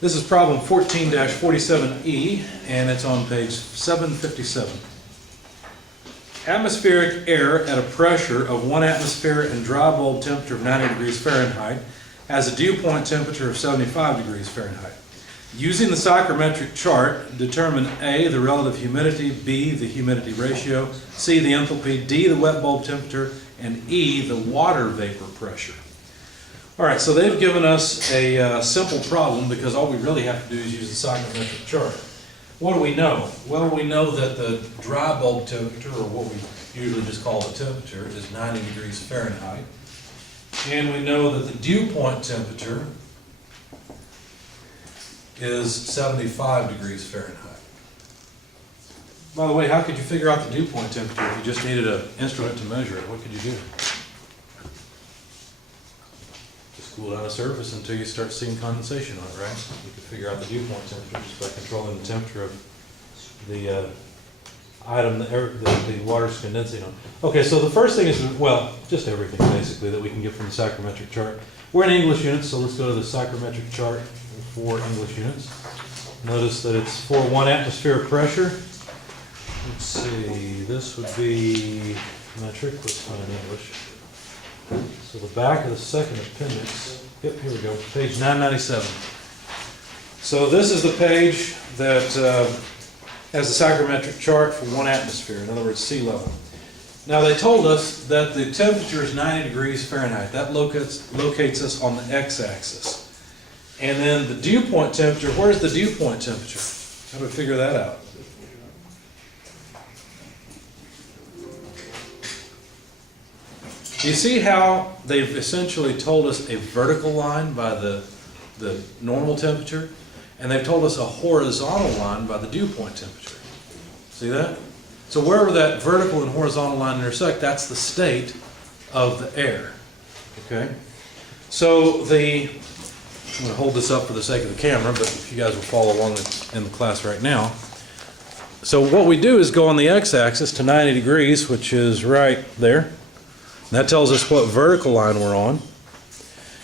This is problem 14-47E, and it's on page 757. Atmospheric air at a pressure of 1 atmosphere and dry bulb temperature of 90 degrees Fahrenheit has a dew point temperature of 75 degrees Fahrenheit. Using the psychrometric chart, determine A, the relative humidity, B, the humidity ratio, C, the enthalpy, D, the wet bulb temperature, and E, the water vapor pressure. All right, so they've given us a simple problem because all we really have to do is use the psychrometric chart. What do we know? Well, we know that the dry bulb temperature, or what we usually just call the temperature, is 90 degrees Fahrenheit. And we know that the dew point temperature is 75 degrees Fahrenheit. By the way, how could you figure out the dew point temperature if you just needed an instrument to measure it? What could you do? Just cool down a surface until you start seeing condensation on it, right? You could figure out the dew point temperature just by controlling the temperature of the item the water's condensing on. Okay, so the first thing is, well, just everything basically that we can get from the psychrometric chart. We're in English units, so let's go to the psychrometric chart for English units. Notice that it's for 1 atmosphere of pressure. Let's see, this would be metric. Let's find English. So the back of the second appendix, yep, here we go, page 997. So this is the page that has the psychrometric chart for 1 atmosphere, in other words, sea level. Now they told us that the temperature is 90 degrees Fahrenheit. That locates us on the x-axis. And then the dew point temperature, where's the dew point temperature? How do we figure that out? You see how they've essentially told us a vertical line by the normal temperature, and they've told us a horizontal line by the dew point temperature. See that? So wherever that vertical and horizontal line intersect, that's the state of the air. Okay? So I'm going to hold this up for the sake of the camera, but if you guys will follow along in the class right now. So what we do is go on the x-axis to 90 degrees, which is right there. And that tells us what vertical line we're on.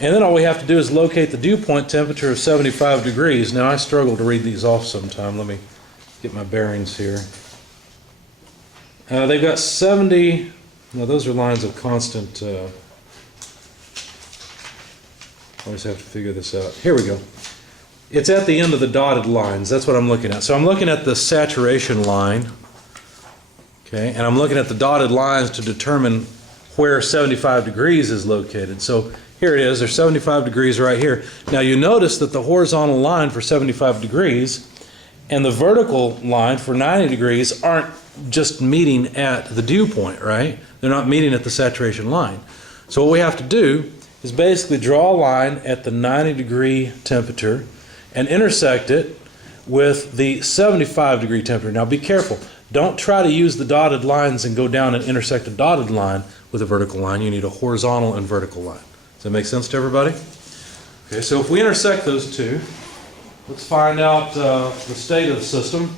And then all we have to do is locate the dew point temperature of 75 degrees. Now I struggle to read these off sometime. Let me get my bearings here. They've got 70, no, those are lines of constant, I always have to figure this out. Here we go. It's at the end of the dotted lines. That's what I'm looking at. So I'm looking at the saturation line, okay, and I'm looking at the dotted lines to determine where 75 degrees is located. So here it is. There's 75 degrees right here. Now you notice that the horizontal line for 75 degrees and the vertical line for 90 degrees aren't just meeting at the dew point, right? They're not meeting at the saturation line. So what we have to do is basically draw a line at the 90 degree temperature and intersect it with the 75 degree temperature. Now be careful. Don't try to use the dotted lines and go down and intersect a dotted line with a vertical line. You need a horizontal and vertical line. Does that make sense to everybody? Okay, so if we intersect those two, let's find out the state of the system.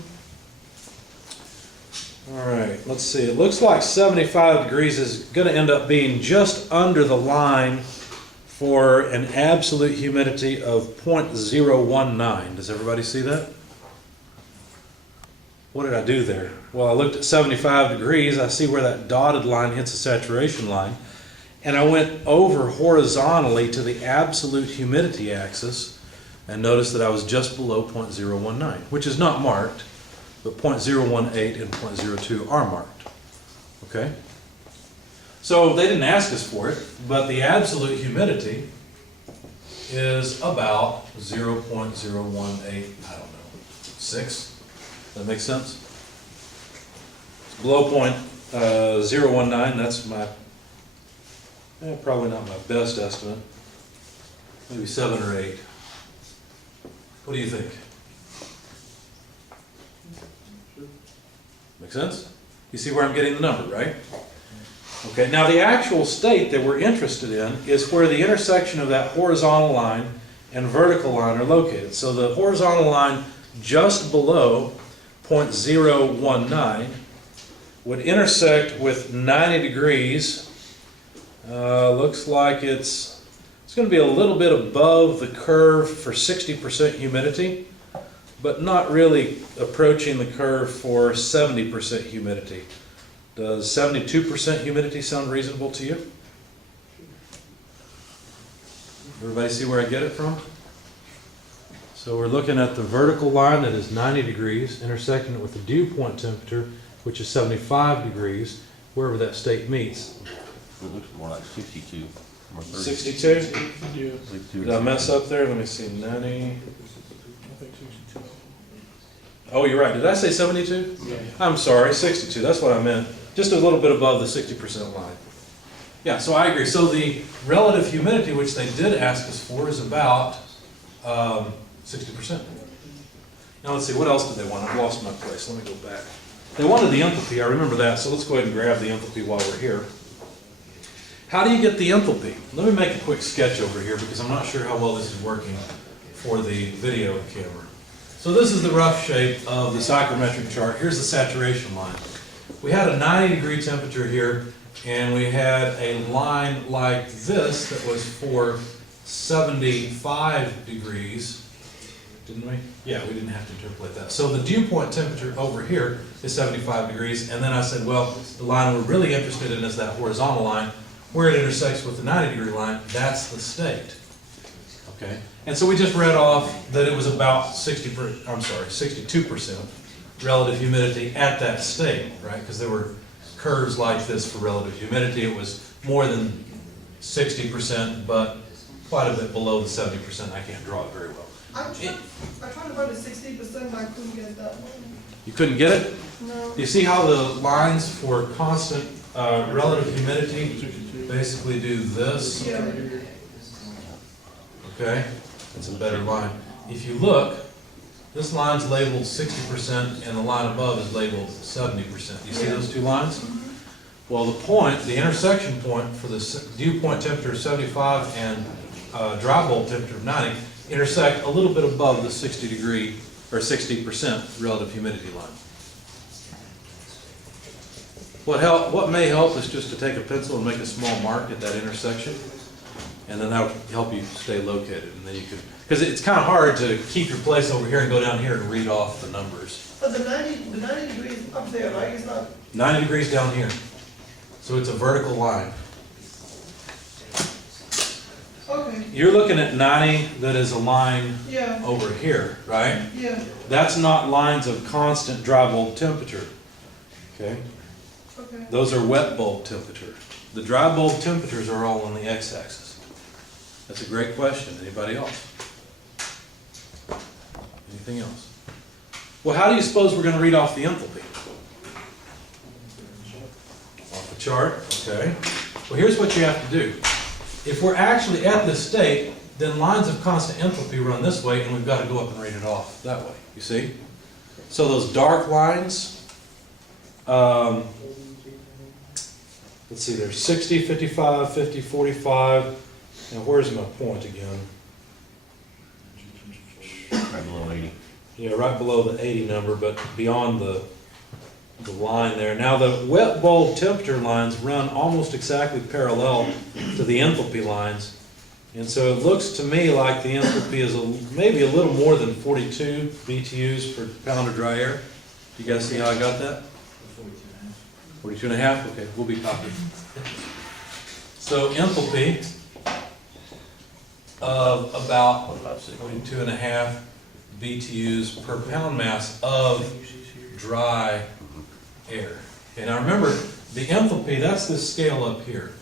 All right, let's see. It looks like 75 degrees is going to end up being just under the line for an absolute humidity of 0.019. Does everybody see that? What did I do there? Well, I looked at 75 degrees. I see where that dotted line hits the saturation line. And I went over horizontally to the absolute humidity axis and noticed that I was just below 0.019, which is not marked, but 0.018 and 0.02 are marked. Okay? So they didn't ask us for it, but the absolute humidity is about 0.018, I don't know, 6. That makes sense? It's below 0.019, that's my, probably not my best estimate. Maybe 7 or 8. What do you think? Make sense? You see where I'm getting the number, right? Okay, now the actual state that we're interested in is where the intersection of that horizontal line and vertical line are located. So the horizontal line just below 0.019 would intersect with 90 degrees. Looks like it's It's going to be a little bit above the curve for 60% humidity, but not really approaching the curve for 70% humidity. Does 72% humidity sound reasonable to you? Everybody see where I get it from? So we're looking at the vertical line that is 90 degrees, intersecting it with the dew point temperature, which is 75 degrees, wherever that state meets. It looks more like 62. Or 30. 62? 62. Did I mess up there? Let me see, 90. Oh, you're right. Did I say 72? Yeah. I'm sorry, 62. That's what I meant. Just a little bit above the 60% line. Yeah, so I agree. So the relative humidity, which they did ask us for, is about 60%. Now let's see, what else did they want? I've lost my place. Let me go back. They wanted the enthalpy. I remember that. So let's go ahead and grab the enthalpy while we're here. How do you get the enthalpy? Let me make a quick sketch over here because I'm not sure how well this is working for the video camera. So this is the rough shape of the psychrometric chart. Here's the saturation line. We had a 90-degree temperature here, and we had a line like this that was for 75 degrees, didn't we? Yeah, we didn't have to interpolate that. So the dew point temperature over here is 75 degrees, and then I said, well, the line we're really interested in is that horizontal line, where it intersects with the 90-degree line. That's the state. Okay, and so we just read off that it was about 62% relative humidity at that state, right? Because there were curves like this for relative humidity. It was more than 60%, but quite a bit below the 70%. I can't draw it very well. I tried to find the 60%, but I couldn't get that one. You couldn't get it? No. You see how the lines for constant relative humidity basically do this? Yeah. Okay, that's a better line. If you look, this line's labeled 60% and the line above is labeled 70%. You see those two lines? Well, the point, the intersection point for the dew point temperature of 75 and dry bulb temperature of 90 intersect a little bit above the 60-degree or 60% relative humidity line. What may help is just to take a pencil and make a small mark at that intersection, and then that'll help you stay located. And then you could, because it's kind of hard to keep your place over here and go down here and read off the numbers. But the 90 degrees up there, right? It's not. 90 degrees down here, so it's a vertical line. Okay. You're looking at 90 that is a line Yeah. over here, right? Yeah. That's not lines of constant dry bulb temperature. Okay. Okay. Those are wet bulb temperature. The dry bulb temperatures are all on the x-axis. That's a great question. Anybody else? Anything else? Well, how do you suppose we're going to read off the enthalpy? Off the chart, okay. Well, here's what you have to do. If we're actually at this state, then lines of constant enthalpy run this way, and we've got to go up and read it off that way. You see? So those dark lines, let's see, there's 60, 55, 50, 45, and where's my point again? Right below 80. Yeah, right below the 80 number, but beyond the line there. Now the wet bulb temperature lines run almost exactly parallel to the enthalpy lines, and so it looks to me like the enthalpy is maybe a little more than 42 BTUs per pound of dry air. You guys see how I got that? 42 and a half? Okay, we'll be copied. So enthalpy of about 42 and a half BTUs per pound mass of dry air. Okay, now remember, the enthalpy, that's this scale up here.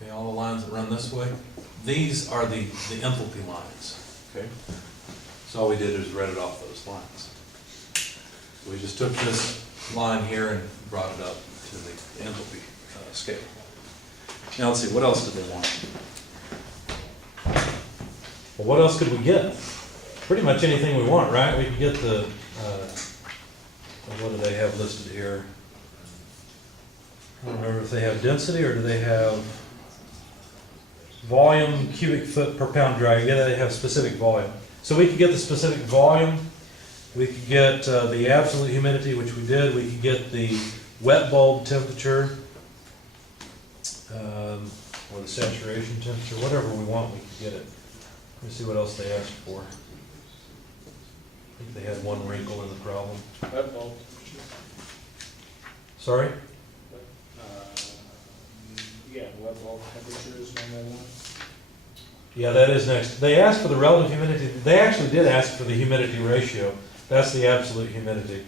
Okay, all the lines that run this way, these are the enthalpy lines. Okay, so all we did is read it off those lines. So we just took this line here and brought it up to the enthalpy scale. Now let's see, what else did they want? Well, what else could we get? Pretty much anything we want, right? We could get the, what do they have listed here? I don't remember if they have density or do they have volume, cubic foot per pound dry. Yeah, they have specific volume. So we could get the specific volume. We could get the absolute humidity, which we did. We could get the wet bulb temperature. or the saturation temperature, whatever we want, we can get it. Let me see what else they asked for. I think they had one wrinkle in the problem. Web bulb. Sorry? Yeah, web bulb temperature is one. Yeah, that is next. They asked for the relative humidity. They actually did ask for the humidity ratio. That's the absolute humidity.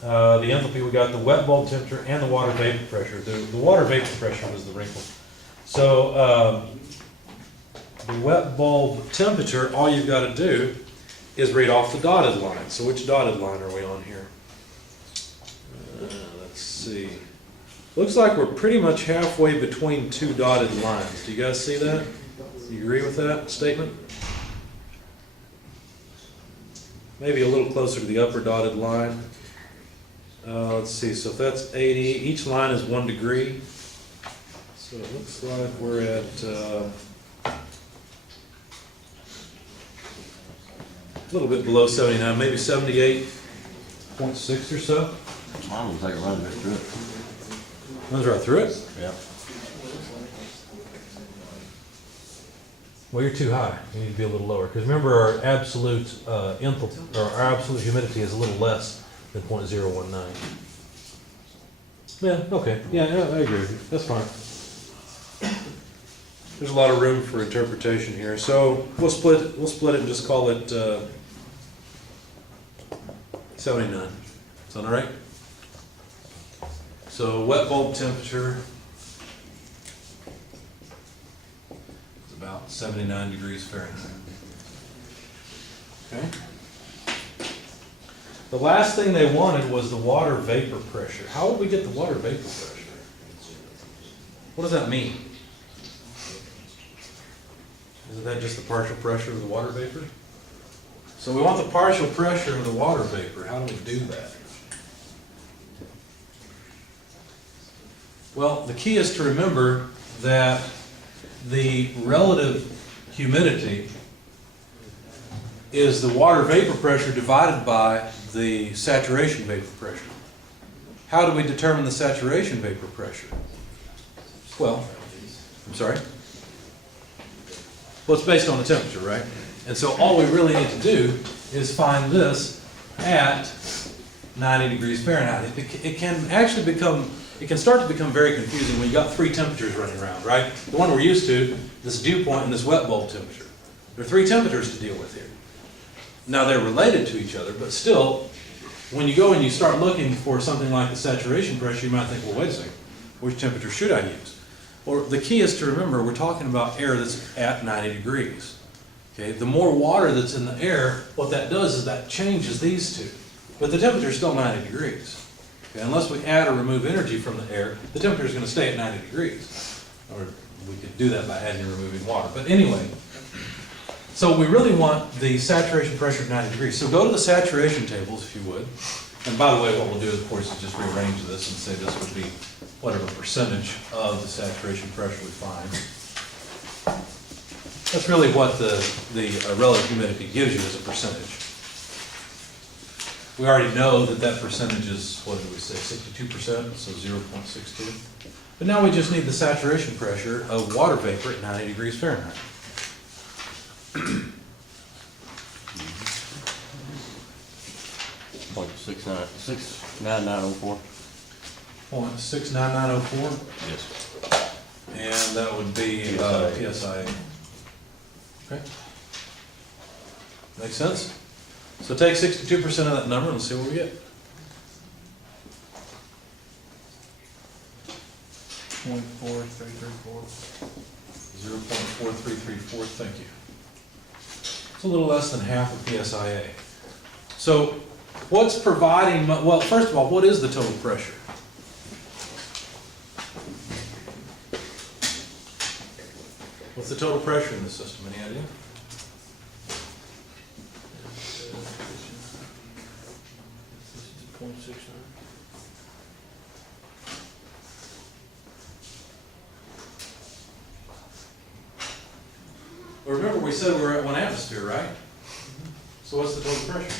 The enthalpy, we got the wet bulb temperature and the water vapor pressure. The water vapor pressure was the wrinkle. So the wet bulb temperature, all you've got to do is read off the dotted line. So which dotted line are we on here? Let's see. Looks like we're pretty much halfway between two dotted lines. Do you guys see that? Do you agree with that statement? Maybe a little closer to the upper dotted line. Let's see, so if that's 80, each line is 1 degree. So it looks like we're at a little bit below 79, maybe 78.6 or so. Mine looks like it runs right through it. Runs right through it? Yeah. Well, you're too high. You need to be a little lower. Because remember, our absolute enthalpy, or our absolute humidity is a little less than 0.019. Yeah, okay. Yeah, I agree with you. That's fine. There's a lot of room for interpretation here. So we'll split it and just call it 79. Sound all right? So wet bulb temperature is about 79 degrees Fahrenheit. Okay. The last thing they wanted was the water vapor pressure. How would we get the water vapor pressure? What does that mean? Isn't that just the partial pressure of the water vapor? So we want the partial pressure of the water vapor. How do we do that? Well, the key is to remember that the relative humidity is the water vapor pressure divided by the saturation vapor pressure. How do we determine the saturation vapor pressure? Well, I'm sorry? Well, it's based on the temperature, right? And so all we really need to do is find this at 90 degrees Fahrenheit. It can actually become, it can start to become very confusing when you got three temperatures running around, right? The one we're used to, this dew point and this wet bulb temperature. There are three temperatures to deal with here. Now they're related to each other, but still, when you go and you start looking for something like the saturation pressure, you might think, well, wait a second, which temperature should I use? Well, the key is to remember we're talking about air that's at 90 degrees. Okay, the more water that's in the air, what that does is that changes these two. But the temperature is still 90 degrees. Okay, unless we add or remove energy from the air, the temperature is going to stay at 90 degrees. Or we could do that by adding or removing water. But anyway, so we really want the saturation pressure at 90 degrees. So go to the saturation tables, if you would. And by the way, what we'll do, of course, is just rearrange this and say this would be whatever percentage of the saturation pressure we find. That's really what the relative humidity gives you as a percentage. We already know that that percentage is, what did we say, 62%, so 0.62. But now we just need the saturation pressure of water vapor at 90 degrees Fahrenheit. Like 69904. 0.69904, Yes. and that would be PSI. Okay. Make sense? So take 62% of that number and let's see what we get. 0.4334. 0.4334, thank you. It's a little less than half of PSIA. So what's providing, well, first of all, what is the total pressure? What's the total pressure in the system? Any idea? Well, remember we said we're at 1 atmosphere, right? So what's the total pressure?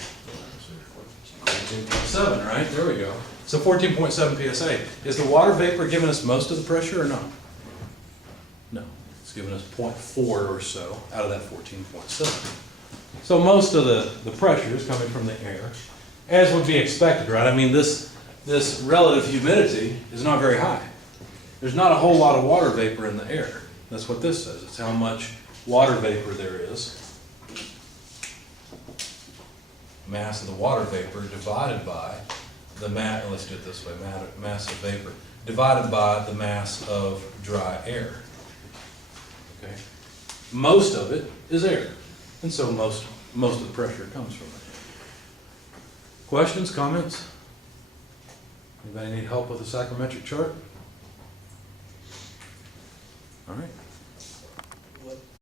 14.7, right? There we go. So 14.7 PSA. Is the water vapor giving us most of the pressure or not? It's giving us 0.4 or so out of that 14.7. So most of the pressure is coming from the air, as would be expected, right? I mean, this relative humidity is not very high. There's not a whole lot of water vapor in the air. That's what this says. It's how much water vapor there is. Mass of the water vapor divided by the mass, let's do it this way, mass of vapor, divided by the mass of dry air. Okay? Most of it is air, and so most of the pressure comes from it. Questions, comments? Anybody need help with the psychrometric chart? All right.